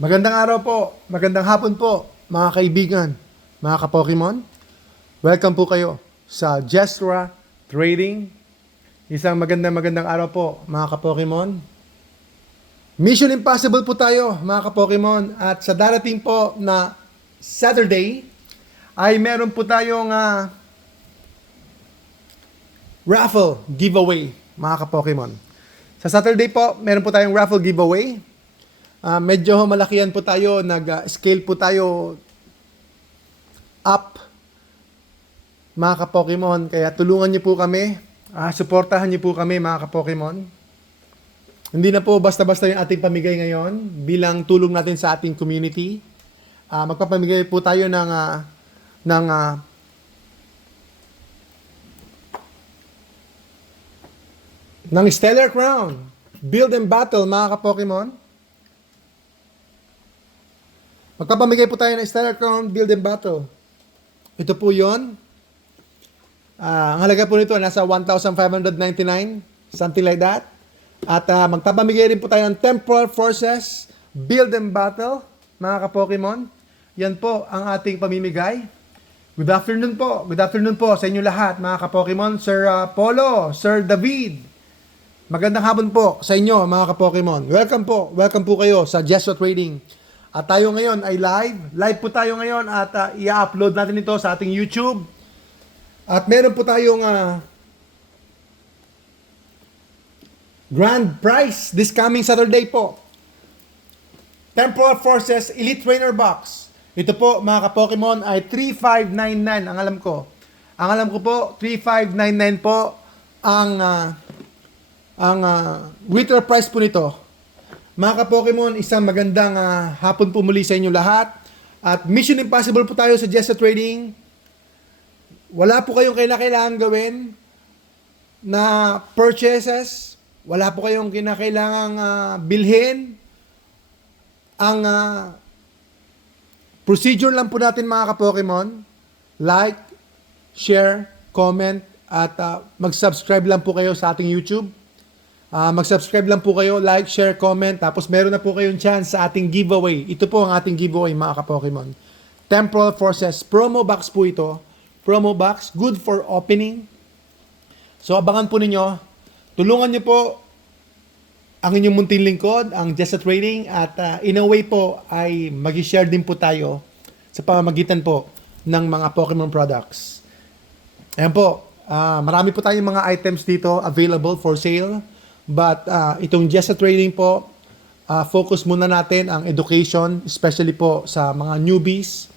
Magandang araw po, magandang hapon po, mga kaibigan, mga ka-Pokemon. Welcome po kayo sa Jestra Trading. Isang magandang araw po, mga ka-Pokemon. Mission Impossible po tayo, mga ka-Pokemon. At sa darating po na Saturday, ay meron po tayong raffle giveaway, mga ka-Pokemon. Sa Saturday po, meron po tayong raffle giveaway. Medyo malakihan po tayo, nag-scale po tayo up, mga ka-Pokemon. Kaya tulungan niyo po kami, suportahan niyo po kami, mga ka-Pokemon. Hindi na po basta-basta yung ating pamigay ngayon bilang tulong natin sa ating community. Magpapamigay po tayo ng Stellar Crown, Build and Battle, mga ka-Pokemon. Magpapamigay po tayo ng Stellar Crown, Build and Battle. Ito po yun. Ang halaga po nito nasa 1,599, something like that. At magpapamigay rin po tayo ng Temporal Forces, Build and Battle, mga ka-Pokemon. Yan po ang ating pamimigay. Good afternoon po. Good afternoon po sa inyo lahat, mga ka-Pokemon. Sir Polo, Sir David. Magandang hapon po sa inyo, mga ka-Pokemon. Welcome po. Welcome po kayo sa Jestra Trading. At tayo ngayon ay live. Live po tayo ngayon at i-upload natin ito sa ating YouTube. At meron po tayong grand prize this coming Saturday po. Temporal Forces Elite Trainer Box. Ito po, mga ka-Pokemon, ay 3,599 ang alam ko. Ang alam ko po, 3,599 po ang winner prize po nito. Mga ka-Pokemon, isang magandang hapon po muli sa inyo lahat. At Mission Impossible po tayo sa Jestra Trading. Wala po kayong kailangan gawin na purchases. Wala po kayong kinakailangang bilhin. Ang procedure lang po natin, mga ka-Pokemon, like, share, comment, at mag-subscribe lang po kayo sa ating YouTube. Mag-subscribe lang po kayo, like, share, comment, tapos meron na po kayong chance sa ating giveaway. Ito po ang ating giveaway, mga ka-Pokemon. Temporal Forces, promo box po ito. Promo box, good for opening. So abangan po ninyo. Tulungan niyo po ang inyong munting lingkod, ang Jestra Trading, at in a way po ay mag-share din po tayo sa pamamagitan po ng mga Pokemon products. Ayan po, marami po tayong mga items dito available for sale. But itong Jestra Trading po, focus muna natin ang education, especially po sa mga newbies,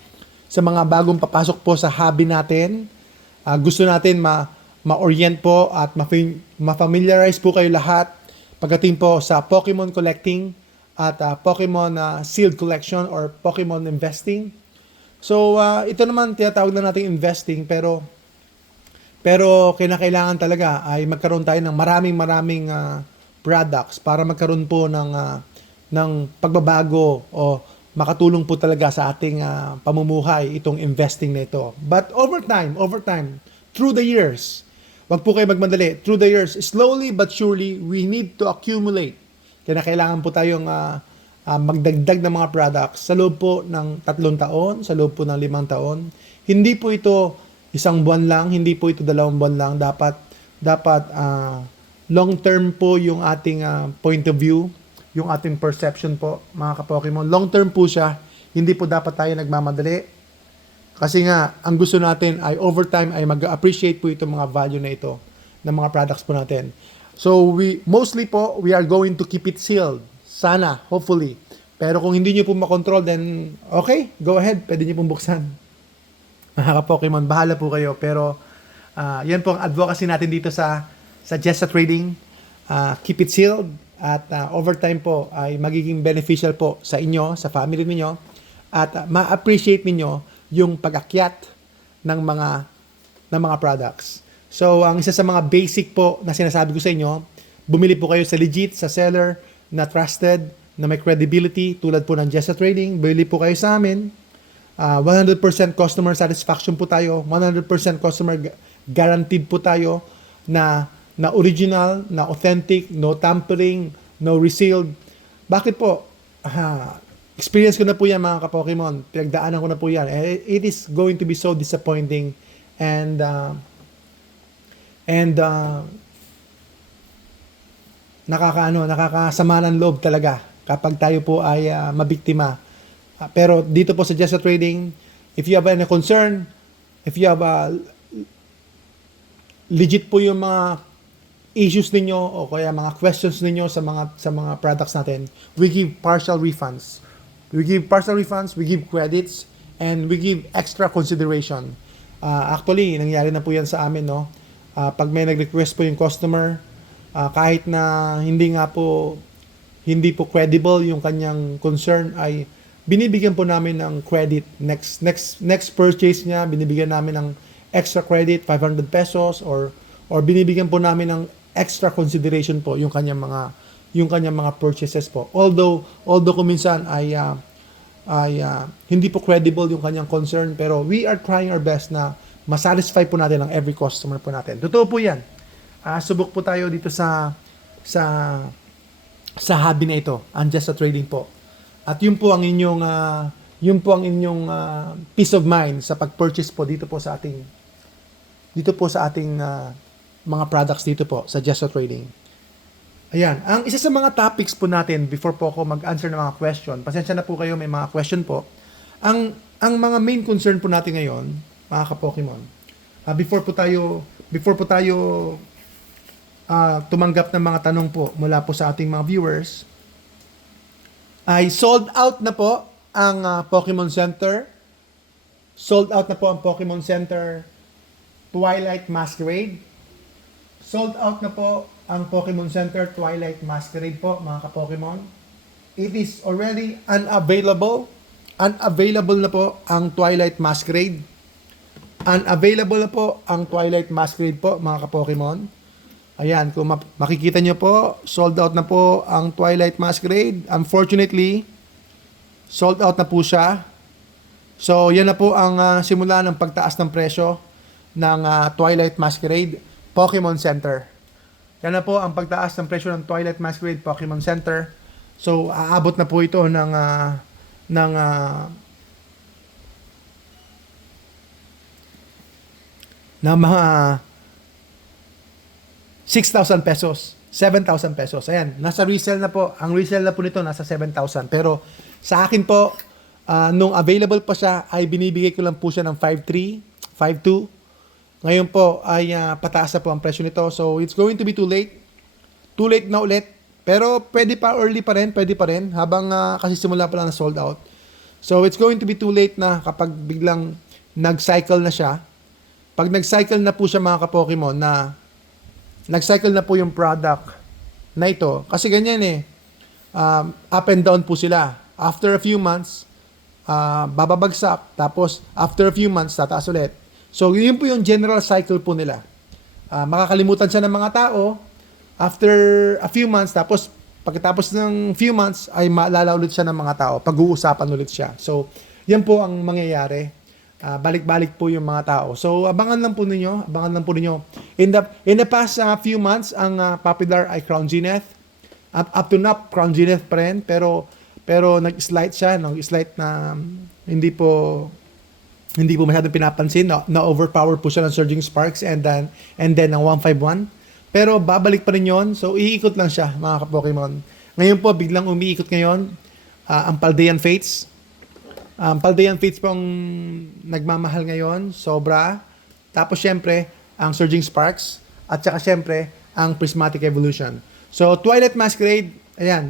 sa mga bagong papasok po sa hobby natin. Gusto natin ma-orient po at ma-familiarize po kayo lahat pagdating po sa Pokemon collecting at Pokemon sealed collection or Pokemon investing. So ito naman tinatawag na natin investing, pero kinakailangan talaga ay magkaroon tayo ng maraming products para magkaroon po ng pagbabago o makatulong po talaga sa ating pamumuhay itong investing na ito. But over time, through the years, wag po kayo magmadali. Through the years, slowly but surely, we need to accumulate. Kinakailangan po tayong magdagdag ng mga products sa loob po ng 3 taon, sa loob po ng 5 taon. Hindi po ito isang buwan lang, hindi po ito 2 buwan lang. Dapat long term po yung ating point of view, yung ating perception po, mga ka-Pokemon. Long term po siya, hindi po dapat tayo nagmamadali. Kasi nga, ang gusto natin ay over time ay mag-appreciate po itong mga value na ito ng mga products po natin. So mostly po, we are going to keep it sealed. Sana, hopefully. Pero kung hindi nyo po makontrol, then okay, go ahead, pwede nyo pong buksan. Mga ka-Pokemon, bahala po kayo. Pero yan po ang advocacy natin dito sa Jestra Trading. Keep it sealed at over time po ay magiging beneficial po sa inyo, sa family niyo, at ma-appreciate niyo yung pag-akyat ng mga products. So ang isa sa mga basic po na sinasabi ko sa inyo, bumili po kayo sa legit, sa seller na trusted, na may credibility tulad po ng Jestra Trading. Bumili po kayo sa amin. 100% customer satisfaction po tayo, 100% customer guaranteed po tayo na original, na authentic, no tampering, no resealed. Bakit po? Experience ko na po yan mga ka-Pokemon. Pinagdaanan ko na po yan. And it is going to be so disappointing and and nakakasama ng loob talaga kapag tayo po ay mabiktima. Pero dito po sa Just Trading, if you have any concern, if you have legit po yung mga issues ninyo o kaya mga questions ninyo sa mga products natin, we give partial refunds. We give partial refunds, we give credits, and we give extra consideration. Actually, nangyari na po yan sa amin, no? Pag may nag-request po yung customer, kahit na hindi po credible yung kanyang concern, ay binibigyan po namin ng credit. Next purchase niya, binibigyan namin ng extra credit, 500 pesos, or binibigyan po namin ng extra consideration po yung kanyang mga purchases po. Although kung minsan ay hindi po credible yung kanyang concern, pero we are trying our best na masatisfy po natin ang every customer po natin. Totoo po yan. Subok po tayo dito sa hobby na ito, ang Just Trading po. At yun po ang inyong peace of mind sa pag-purchase po dito po sa ating mga products dito po sa Just Trading. Ayan, ang isa sa mga topics po natin before po ako mag-answer ng mga question. Pasensya na po kayo, may mga question po. Ang mga main concern po natin ngayon, mga ka-Pokemon. Before po tayo tumanggap ng mga tanong po mula po sa ating mga viewers, ay sold out na po ang Pokemon Center. Sold out na po ang Pokemon Center Twilight Masquerade. Sold out na po ang Pokemon Center Twilight Masquerade po, mga ka-Pokemon. It is already unavailable. Unavailable na po ang Twilight Masquerade. Unavailable na po ang Twilight Masquerade po, mga ka-Pokemon. Ayan, kung makikita nyo po, sold out na po ang Twilight Masquerade. Unfortunately, sold out na po siya. So, yan na po ang simula ng pagtaas ng presyo ng Twilight Masquerade Pokemon Center. Yan na po ang pagtaas ng presyo ng Twilight Masquerade Pokemon Center. So, aabot na po ito ng mga 6,000 pesos, 7,000 pesos. Ayan, nasa resale na po. Ang resale na po nito nasa 7,000. Pero sa akin po, nung available pa siya, ay binibigay ko lang po siya ng 5,300, 5,200. Ngayon po ay pataas na po ang presyo nito. So it's going to be too late. Too late na ulit. Pero pwede pa, early pa rin, pwede pa rin. Habang kasi simula pa lang na sold out. So it's going to be too late na kapag biglang nag-cycle na siya. Pag nag-cycle na po siya, mga ka-Pokemon, na nag-cycle na po yung product na ito. Kasi ganyan up and down po sila. After a few months, bababagsak. Tapos after a few months, tataas ulit. So, yun po yung general cycle po nila. Makakalimutan siya ng mga tao after a few months, tapos pagkatapos ng few months, ay maalala ulit siya ng mga tao. Pag-uusapan ulit siya. So, yan po ang mangyayari. Balik-balik po yung mga tao. So, abangan lang po ninyo. In the past few months, ang popular ay Crown Zenith. Up to now, Crown Zenith pa rin. Pero nag-slide siya. Nag-slide na hindi po masyadong pinapansin. Na-overpower po siya ng Surging Sparks and then ng 151. Pero babalik pa rin yun. So, iikot lang siya, mga ka-Pokemon. Ngayon po, biglang umiikot ngayon ang Paldean Fates. Paldean Fates po ang nagmamahal ngayon. Sobra. Tapos, syempre, ang Surging Sparks. At saka, syempre, ang Prismatic Evolution. So, Twilight Masquerade, ayan,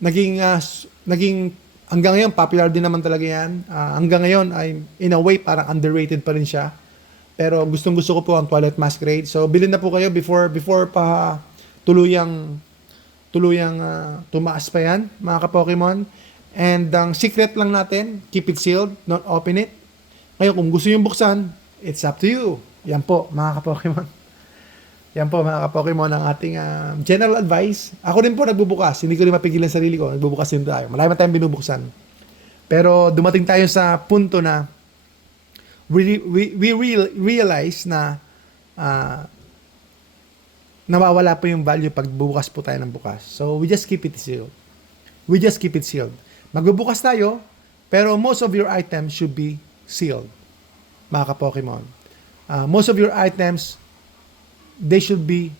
naging hanggang ngayon, popular din naman talaga yan. Hanggang ngayon, ay in a way, parang underrated pa rin siya. Pero gustong-gusto ko po ang Twilight Masquerade. So, bilhin na po kayo before pa tuluyang tumaas pa yan, mga ka-Pokemon. And ang secret lang natin, keep it sealed, not open it. Ngayon, kung gusto yung buksan, it's up to you. Yan po, mga ka-Pokemon. Yan po, mga ka-Pokemon, ang ating general advice. Ako rin po nagbubukas. Hindi ko rin mapigilan sarili ko. Nagbubukas din tayo. Marami tayong binubuksan. Pero dumating tayo sa punto na we realize na nawawala po yung value pag bukas po tayo ng bukas. So, we just keep it sealed. We just keep it sealed. Magbubukas tayo, pero most of your items should be sealed, mga ka-Pokemon. Most of your items, they should be,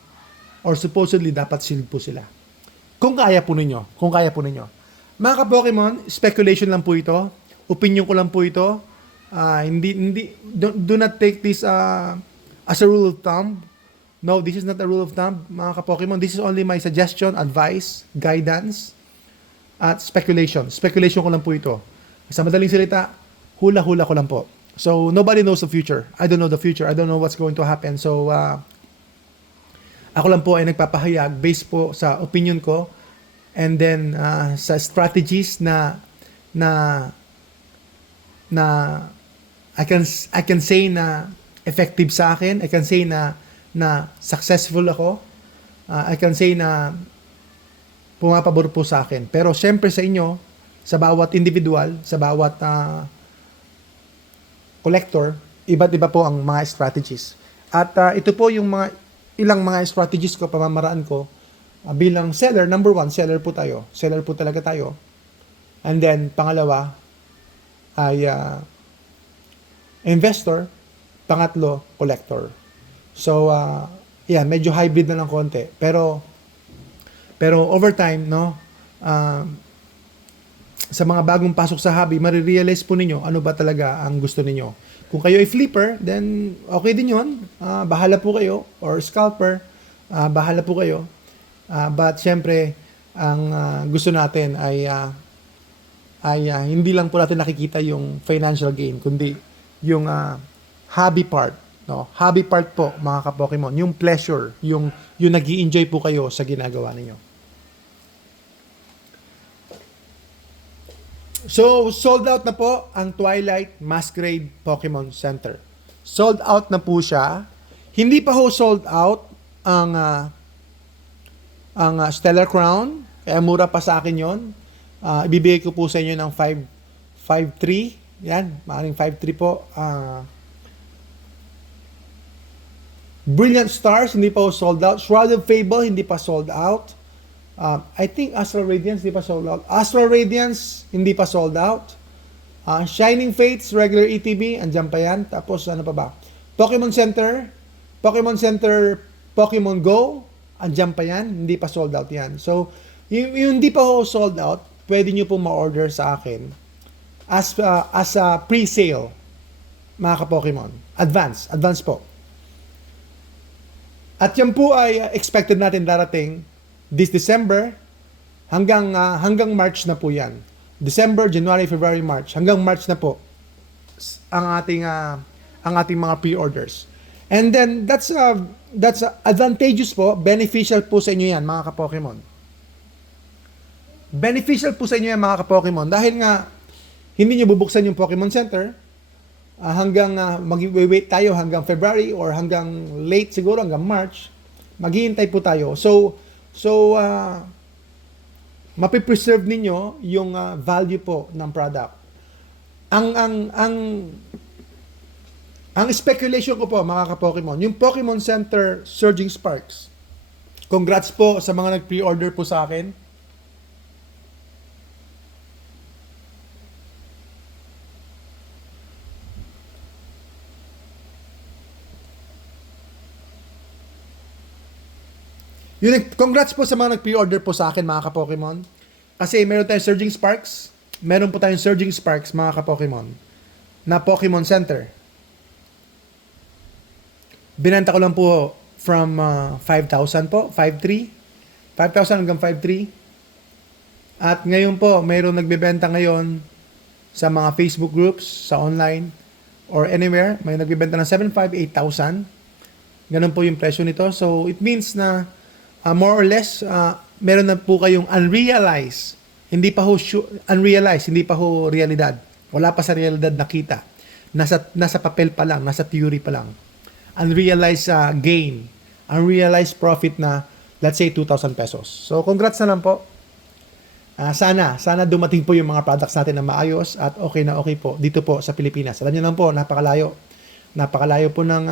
or supposedly, dapat sealed po sila. Kung kaya po ninyo. Mga ka-Pokemon, speculation lang po ito. Opinion ko lang po ito. Do not take this as a rule of thumb. No, this is not a rule of thumb, mga ka-Pokemon. This is only my suggestion, advice, guidance, at speculation. Speculation ko lang po ito. Sa madaling salita, hula-hula ko lang po. So, nobody knows the future. I don't know the future. I don't know what's going to happen. So, ako lang po ay nagpapahayag based po sa opinion ko and then sa strategies na I can say na effective sa akin. I can say na successful ako. I can say na pumapabor po sa akin. Pero syempre sa inyo, sa bawat individual, sa bawat collector, iba't iba po ang mga strategies. At ito po yung ilang mga strategies ko, pamamaraan ko bilang seller. Number one, seller po tayo. Seller po talaga tayo. And then, pangalawa ay investor. Pangatlo, collector. So, medyo hybrid na lang konti. Pero over time, no, sa mga bagong pasok sa hobby, marirealize po ninyo ano ba talaga ang gusto ninyo. Kung kayo ay flipper, then okay din yun. Bahala po kayo. Or scalper, bahala po kayo. But syempre, ang gusto natin ay hindi lang po natin nakikita yung financial gain, kundi yung hobby part. No? Hobby part po, mga ka-Pokemon. Yung pleasure, yung nag-i-enjoy po kayo sa ginagawa ninyo. So, sold out na po ang Twilight Masquerade Pokemon Center. Sold out na po siya. Hindi pa ho sold out ang Stellar Crown. Kaya mura pa sa akin yon. Ibibigay ko po sa inyo ng 5.3. Yan, maaaring 5.3 po. Brilliant Stars, hindi pa ho sold out. Shrouded Fable, hindi pa sold out. I think Astral Radiance, hindi pa sold out. Astral Radiance, hindi pa sold out. Shining Fates, regular ETB, andyan pa yan. Tapos, ano pa ba? Pokemon Center, Pokemon Go, andyan pa yan. Hindi pa sold out yan. So, yung hindi pa ho sold out, pwede nyo po ma-order sa akin as a pre-sale, mga ka-Pokemon. Advance po. At yan po ay expected natin darating this December hanggang March na po yan. December, January, February, March. Hanggang March na po ang ating mga pre-orders. And then that's advantageous po, beneficial po sa inyo yan, mga ka-Pokemon. Beneficial po sa inyo yan, mga ka-Pokemon, dahil nga hindi nyo bubuksan yung Pokemon Center hanggang mag-wait tayo hanggang February or hanggang late siguro hanggang March. Maghihintay po tayo. So, mapipreserve ninyo yung value po ng product. Ang speculation ko po, mga ka-Pokemon, yung Pokemon Center Surging Sparks. Congrats po sa mga nag-pre-order po sa akin. Congrats po sa mga nag-pre-order po sa akin, mga ka-Pokemon. Kasi meron tayong Surging Sparks. Meron po tayong Surging Sparks, mga ka-Pokemon, na Pokemon Center. Binenta ko lang po from 5,000 po, 5,300. 5,000 hanggang 5,300. At ngayon po, mayroong nagbebenta ngayon sa mga Facebook groups, sa online, or anywhere. May nagbebenta ng 7,500, 8,000. Ganun po yung presyo nito. So, it means na more or less, meron na po kayong unrealized. Hindi pa ho unrealized, hindi pa ho realidad. Wala pa sa realidad nakita. Nasa papel pa lang, nasa theory pa lang. Unrealized gain, unrealized profit na, let's say, 2,000 pesos. So, congrats na lang po. Sana dumating po yung mga products natin na maayos at okay na okay po dito po sa Pilipinas. Alam niyo lang po, napakalayo. Napakalayo po ng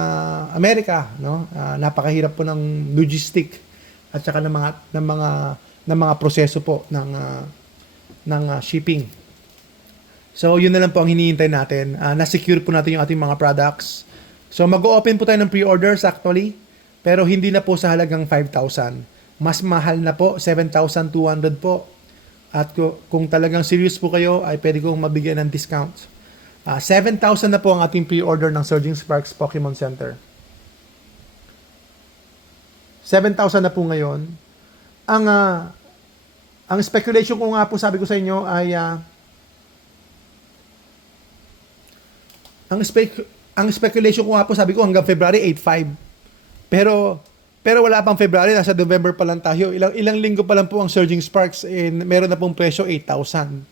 Amerika, no? Napakahirap po ng logistic at saka ng mga proseso po ng shipping. So, yun na lang po ang hinihintay natin. Na-secure po natin yung ating mga products. So, mag-open po tayo ng pre-orders actually. Pero hindi na po sa halagang 5,000. Mas mahal na po, 7,200 po. At kung talagang serious po kayo, ay pwede kong mabigyan ng discount. 7,000 na po ang ating pre-order ng Surging Sparks Pokemon Center. 7,000 na po ngayon. Ang speculation ko nga po, sabi ko sa inyo, ay ang speculation ko nga po, sabi ko hanggang February 8.5. Pero wala pang February, nasa November pa lang tayo. Ilang linggo pa lang po ang Surging Sparks and meron na pong presyo 8,000.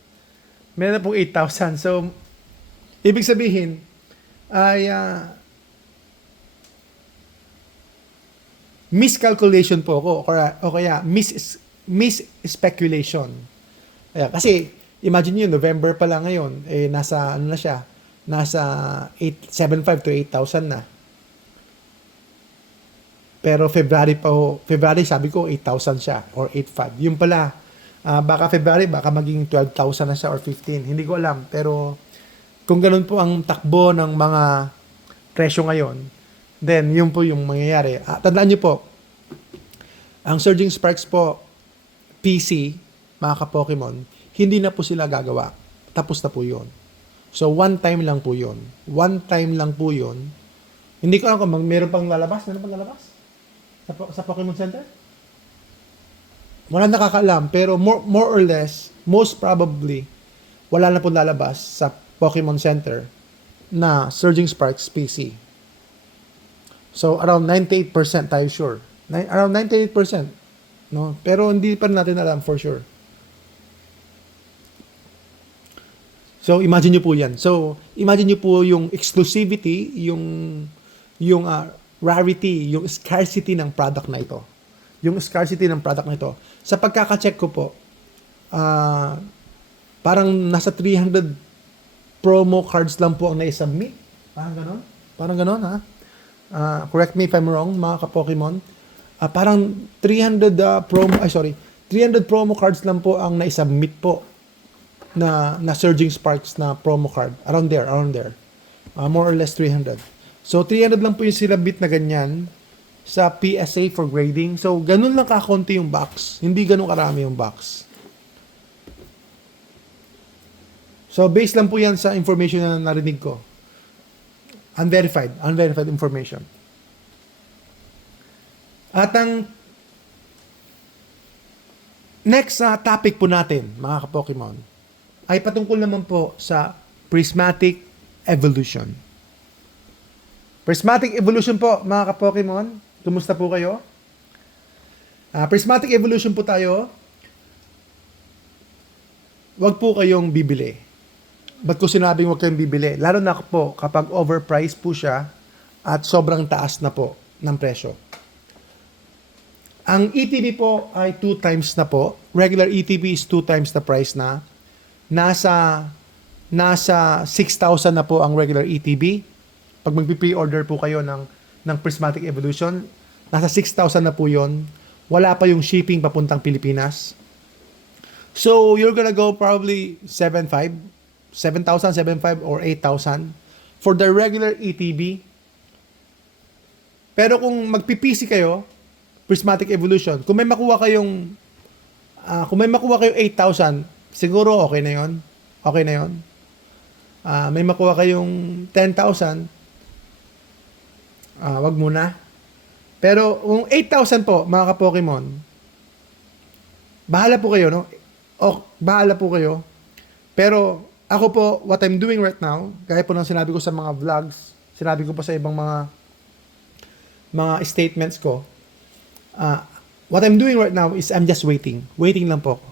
Meron na pong 8,000. So, ibig sabihin ay miscalculation po ako o kaya mis-speculation. Kasi imagine niyo November pa lang ngayon, nasa ano na siya, nasa 7,500 to 8,000 na. Pero February sabi ko 8,000 siya or 8,500. Yung pala, baka February baka maging 12,000 na siya or 15. Hindi ko alam. Pero kung ganun po ang takbo ng mga presyo ngayon, then yun po yung mangyayari. Tandaan niyo po, ang Surging Sparks po, PC, mga ka-Pokemon, hindi na po sila gagawa. Tapos na po yun. So, one time lang po yun. One time lang po yun. Hindi ko alam kung meron pang lalabas. Meron pang lalabas? Sa Pokemon Center? Wala nakakaalam. Pero more or less, most probably, wala na po lalabas sa Pokemon Center na Surging Sparks PC. So, around 98% tayo sure. Around 98%. No? Pero hindi pa natin alam for sure. So, imagine nyo po yan. So, imagine nyo po yung exclusivity, yung rarity, yung scarcity ng product na ito. Yung scarcity ng product na ito. Sa pagkakacheck ko po, parang nasa 300 promo cards lang po ang naisubmit. Parang ganon, ha? Correct me if I'm wrong, mga ka-Pokemon. Parang 300 promo cards lang po ang naisubmit po na Surging Sparks na promo card. Around there. More or less 300. So, 300 lang po yung silabit na ganyan sa PSA for grading. So, ganun lang kakonti yung box. Hindi ganun karami yung box. So, based lang po yan sa information na narinig ko. Unverified information. At ang next topic po natin, mga ka-Pokemon, ay patungkol naman po sa prismatic evolution. Prismatic evolution po, mga ka-Pokemon. Kumusta po kayo? Prismatic evolution po tayo. Huwag po kayong bibili. Ba't ko sinabing huwag kayong bibili? Lalo na po kapag overpriced po siya at sobrang taas na po ng presyo. Ang ETB po ay 2 times na po. Regular ETB is 2 times the price na. Nasa 6,000 na po ang regular ETB. Pag magpi-pre-order po kayo ng Prismatic Evolution, nasa 6,000 na po yon. Wala pa yung shipping papuntang Pilipinas. So, you're gonna go probably 7,500, 7,500 or 8,000 for the regular ETB. Pero kung magpi-PC kayo, Prismatic Evolution, kung may makuha kayong 8,000, siguro okay na yon. Okay na yon. May makuha kayong 10,000, wag muna. Pero kung 8,000 po, mga ka-Pokemon, bahala po kayo, no? Bahala po kayo. Pero ako po, what I'm doing right now, gaya po ng sinabi ko sa mga vlogs, sinabi ko pa sa ibang mga statements ko, what I'm doing right now is I'm just waiting. Waiting lang po ako.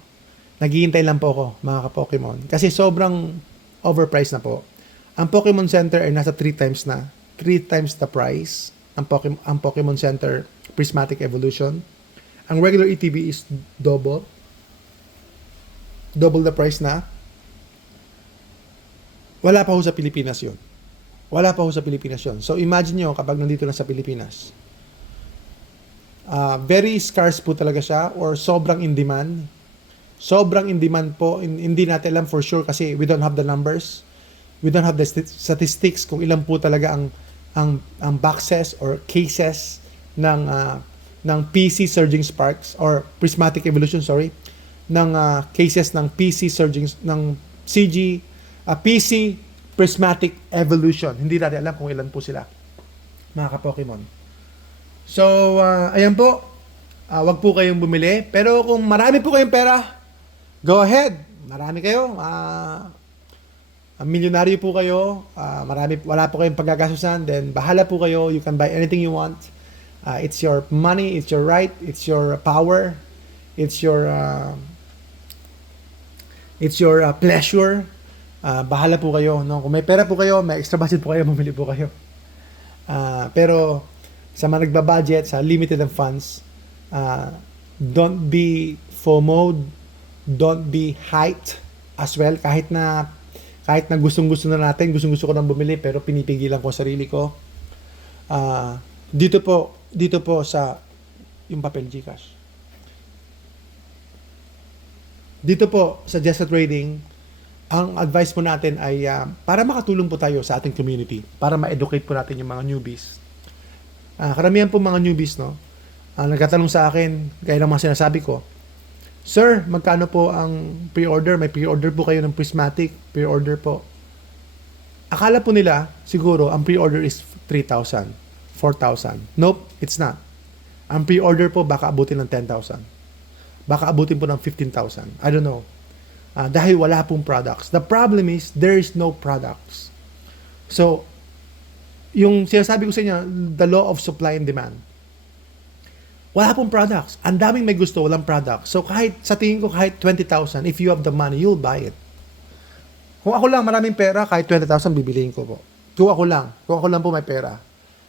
Naghihintay lang po ako, mga ka-Pokemon. Kasi sobrang overpriced na po. Ang Pokemon Center ay nasa 3 times na. 3 times the price ang Pokemon Center Prismatic Evolution. Ang regular ETB is double the price na. Wala pa ho sa Pilipinas yun. So imagine nyo kapag nandito na sa Pilipinas. Very scarce po talaga siya or sobrang in demand. Sobrang in demand po. Hindi natin alam for sure kasi we don't have the numbers. We don't have the statistics kung ilan po talaga ang boxes or cases ng PC surging sparks or prismatic evolution, sorry, ng cases ng PC surging ng PC prismatic evolution. Hindi natin alam kung ilan po sila, mga ka-Pokemon. So, ayan po. Wag po kayong bumili. Pero kung marami po kayong pera, go ahead. Marami kayo. Milyonaryo po kayo. Wala po kayong paggagastusan. Then, bahala po kayo. You can buy anything you want. It's your money. It's your right. It's your power. It's your pleasure. Bahala po kayo. No? Kung may pera po kayo, may extra budget po kayo, bumili po kayo. Pero, sa mga nagbabudget, sa limited ang funds, don't be FOMO'd, don't be hyped as well. Kahit na gustong-gusto na natin, gustong-gusto ko nang bumili, pero pinipigilan ko sarili ko. Dito po sa yung papel GCash. Dito po sa Just Trading, ang advice po natin ay para makatulong po tayo sa ating community, para ma-educate po natin yung mga newbies. Karamihan po mga newbies, no? Nagtatanong sa akin, gaya ng mga sinasabi ko, Sir, magkano po ang pre-order? May pre-order po kayo ng Prismatic, pre-order po. Akala po nila, siguro, ang pre-order is 3,000, 4,000. Nope, it's not. Ang pre-order po, baka abutin ng 10,000. Baka abutin po ng 15,000. I don't know. Dahil wala pong products. The problem is, there is no products. So, yung sinasabi ko sa inyo, the law of supply and demand. Wala pong products. Ang daming may gusto, walang products. So sa tingin ko, kahit 20,000, if you have the money, you'll buy it. Kung ako lang, maraming pera, kahit 20,000, bibiliin ko po. Kung ako lang po may pera.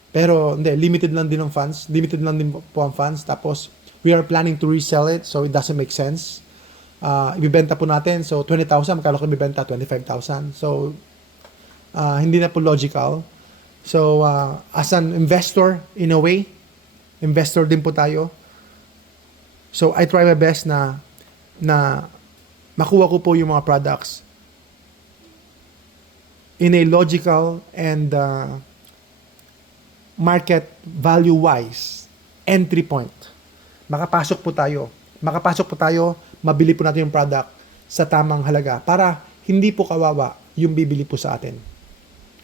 Pero, hindi, limited lang din ang funds. Limited lang din po ang funds. Tapos, we are planning to resell it, so it doesn't make sense. Ibibenta po natin. So, 20,000, magkano ko ibibenta? 25,000. So, hindi na po logical. So, as an investor, in a way, investor din po tayo. So, I try my best na makuha ko po yung mga products in a logical and market value-wise entry point. Makapasok po tayo, mabili po natin yung product sa tamang halaga para hindi po kawawa yung bibili po sa atin.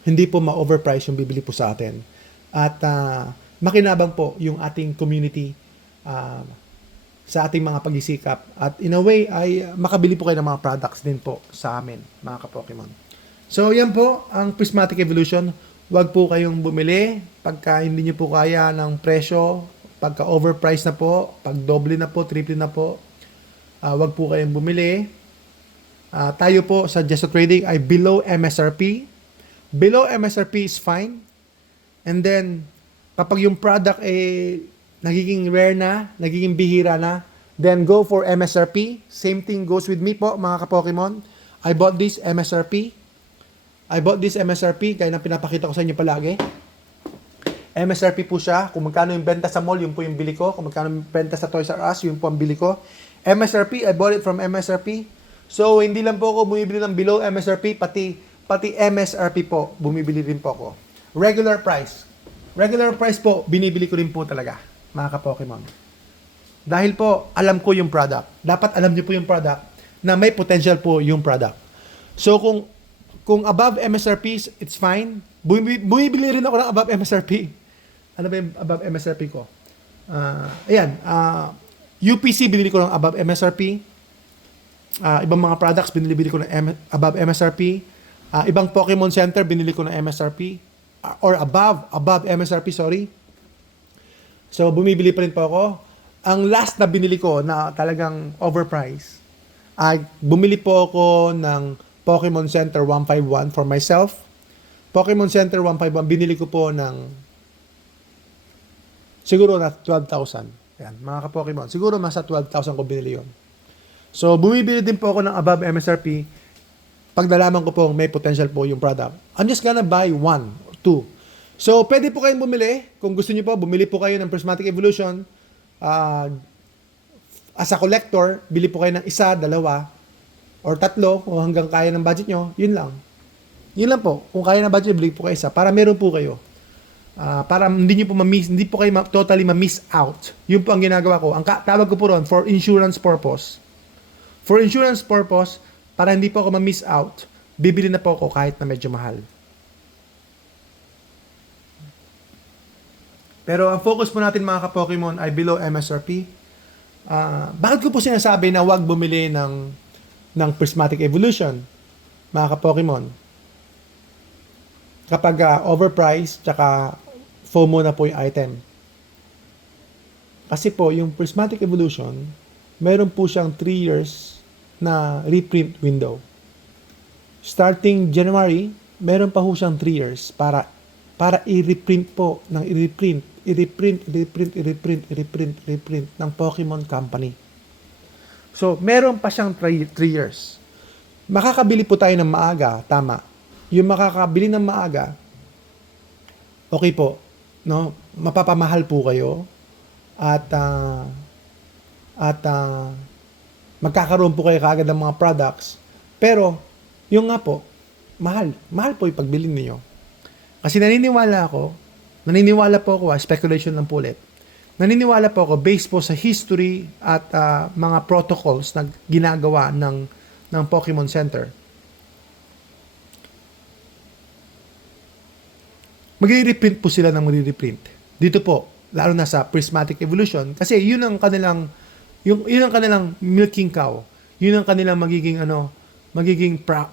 Hindi po ma-overprice yung bibili po sa atin. At makinabang po yung ating community sa ating mga pagsisikap. At in a way, ay makabili po kayo ng mga products din po sa amin, mga ka-Pokemon. So, yan po ang Prismatic Evolution. Huwag po kayong bumili pagka hindi nyo po kaya ng presyo, pagka overpriced na po, pag doble na po, triple na po. Huwag po kayong bumili. Tayo po sa Just Trading ay below MSRP. Below MSRP is fine. And then, kapag yung product nagiging rare na, nagiging bihira na, then go for MSRP. Same thing goes with me po, mga ka-Pokemon. I bought this MSRP. Kaya na pinapakita ko sa inyo palagi. MSRP po siya. Kung magkano yung benta sa mall, yun po yung bili ko. Kung magkano yung benta sa Toys R Us, yun po ang bili ko. MSRP, I bought it from MSRP. So, hindi lang po ako bumibili ng below MSRP, pati MSRP po, bumibili rin po ako. Regular price po, binibili ko rin po talaga, mga ka-Pokemon. Dahil po, alam ko yung product. Dapat alam niyo po yung product na may potential po yung product. So, kung above MSRP, it's fine. Bumibili rin ako ng above MSRP. Ano ba yung above MSRP ko? UPC, binili ko ng above MSRP. Ibang mga products, binili ko ng above MSRP. Ibang Pokemon Center, binili ko ng MSRP. Or above MSRP, sorry. So, bumibili pa rin po ako. Ang last na binili ko na talagang overpriced, bumili po ako ng Pokemon Center 151 for myself. Pokemon Center 151, binili ko po ng siguro na 12,000. Yan, mga ka-Pokemon. Siguro masa 12,000 ko binili yun. So, bumibili din po ako ng above MSRP pag nalaman ko po may potential po yung product. I'm just gonna buy 1 or 2. So, pwede po kayong bumili. Kung gusto niyo po, bumili po kayo ng Prismatic Evolution. as a collector, bili po kayo ng isa, dalawa, or tatlo, kung hanggang kaya ng budget nyo, yun lang. Yun lang po. Kung kaya ng budget, bili po kayo isa, para meron po kayo. Para hindi nyo po hindi po kayo totally ma-miss out. Yun po ang ginagawa ko. Ang tawag ko po ron, for insurance purpose. For insurance purpose, para hindi po ako ma-miss out, bibili na po ako kahit na medyo mahal. Pero ang focus po natin mga ka-Pokemon ay below MSRP. Bakit ko po sinasabi na huwag bumili ng Prismatic Evolution, mga ka-Pokemon? Kapag overpriced, tsaka FOMO na po yung item. Kasi po, yung Prismatic Evolution, meron po siyang 3 years na reprint window. Starting January, meron pa po siyang 3 years para i-reprint po ng i-reprint ng Pokemon Company. So, meron pa siyang 3 years. Makakabili po tayo ng maaga, tama. Yung makakabili ng maaga, okay po, no? Mapapamahal po kayo at magkakaroon po kayo kaagad ng mga products. Pero, yung nga po, mahal po yung pagbili niyo. Kasi naniniwala po ako, speculation lang po ulit. Naniniwala po ako, based po sa history at mga protocols na ginagawa ng Pokemon Center. Magre-reprint po sila ng magre-reprint. Dito po, lalo na sa Prismatic Evolution, kasi yun ang kanilang milking cow. Yun ang kanilang magiging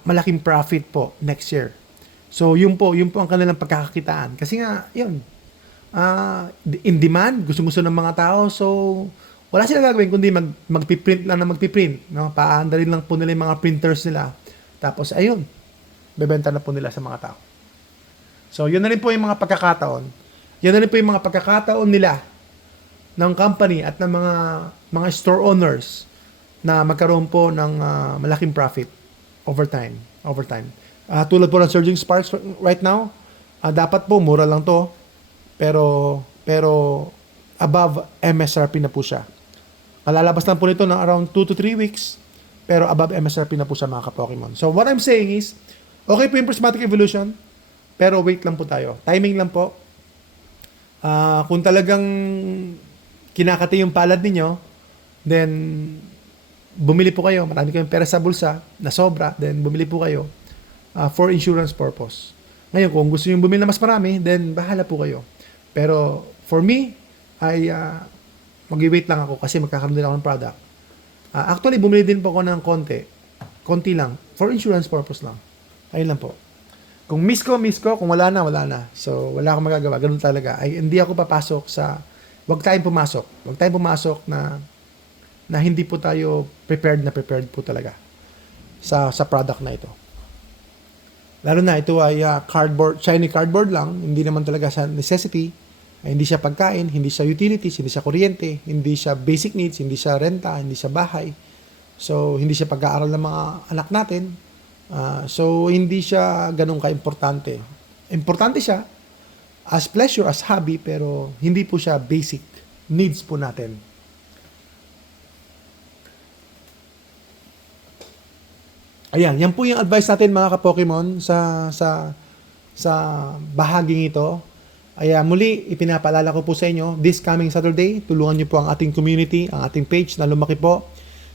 malaking profit po next year. So, yun po ang kanilang pagkakakitaan. Kasi nga, yun, in demand, gusto ng mga tao. So, wala sila gagawin kundi magpiprint lang na magpiprint. No? Paandalin lang po nila yung mga printers nila. Tapos, ayun, bebenta na po nila sa mga tao. So, yun na rin po yung mga pagkakataon. Yan na rin po yung mga pagkakataon nila ng company at ng mga store owners na magkaroon po ng malaking profit over time. Tulad po ng Surging Sparks right now, dapat po mura lang to, pero above MSRP na po siya. Kalalabas lang po nito ng around 2 to 3 weeks, pero above MSRP na po siya mga ka-Pokemon. So what I'm saying is, okay po yung Prismatic Evolution, pero wait lang po tayo. Timing lang po. Kung talagang kinakati yung palad ninyo, then bumili po kayo. Marami kayong pera sa bulsa na sobra, then bumili po kayo. For insurance purpose. Ngayon, kung gusto nyo bumili na mas marami, then bahala po kayo. Pero, for me, ay mag-wait lang ako kasi magkakaroon din ako ng product. Actually, bumili din po ako ng konti lang. For insurance purpose lang. Ayun lang po. Kung miss ko. Kung wala na. So, wala akong magagawa. Ganun talaga. Hindi ako papasok sa... Huwag tayong pumasok na hindi po tayo prepared po talaga sa product na ito. Lalo na ito ay shiny cardboard lang, hindi naman talaga sa necessity, hindi siya pagkain, hindi siya utilities, hindi siya kuryente, hindi siya basic needs, hindi siya renta, hindi siya bahay. So, hindi siya pag-aaral ng mga anak natin. So, hindi siya ganun ka-importante. Importante siya as pleasure, as hobby, pero hindi po siya basic needs po natin. Ayan, yan po yung advice natin mga ka-Pokemon sa bahaging ito. Ayan, muli, ipinapaalala ko po sa inyo, this coming Saturday, tulungan niyo po ang ating community, ang ating page na lumaki po.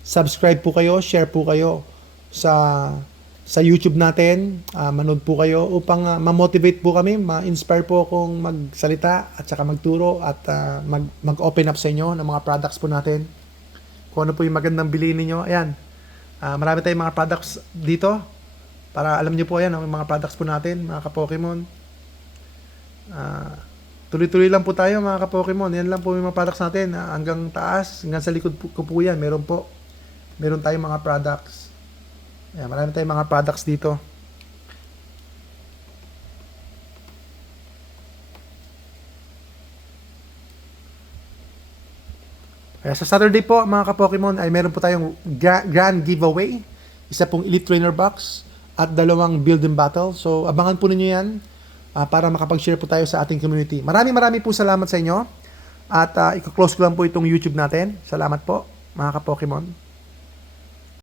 Subscribe po kayo, share po kayo sa YouTube natin, manood po kayo upang ma-motivate po kami, ma-inspire po akong magsalita at saka magturo at mag-open up sa inyo ng mga products po natin. Kung ano po yung magandang bilhin niyo. Ayan. Marami tayong mga products dito para alam niyo po yan ang mga products po natin mga ka-Pokemon. Tuloy-tuloy lang po tayo mga ka-Pokemon. Yan lang po yung mga products natin hanggang taas, hanggang sa likod ko po yan. Meron tayong mga products. Ayan, marami tayong mga products dito. Kaya sa Saturday po, mga ka-Pokemon, ay meron po tayong grand giveaway. Isa pong Elite Trainer Box at 2 Build and Battle. So, abangan po ninyo yan para makapag-share po tayo sa ating community. Maraming po salamat sa inyo. At i-close ko lang po itong YouTube natin. Salamat po. mga ka-Pokemon.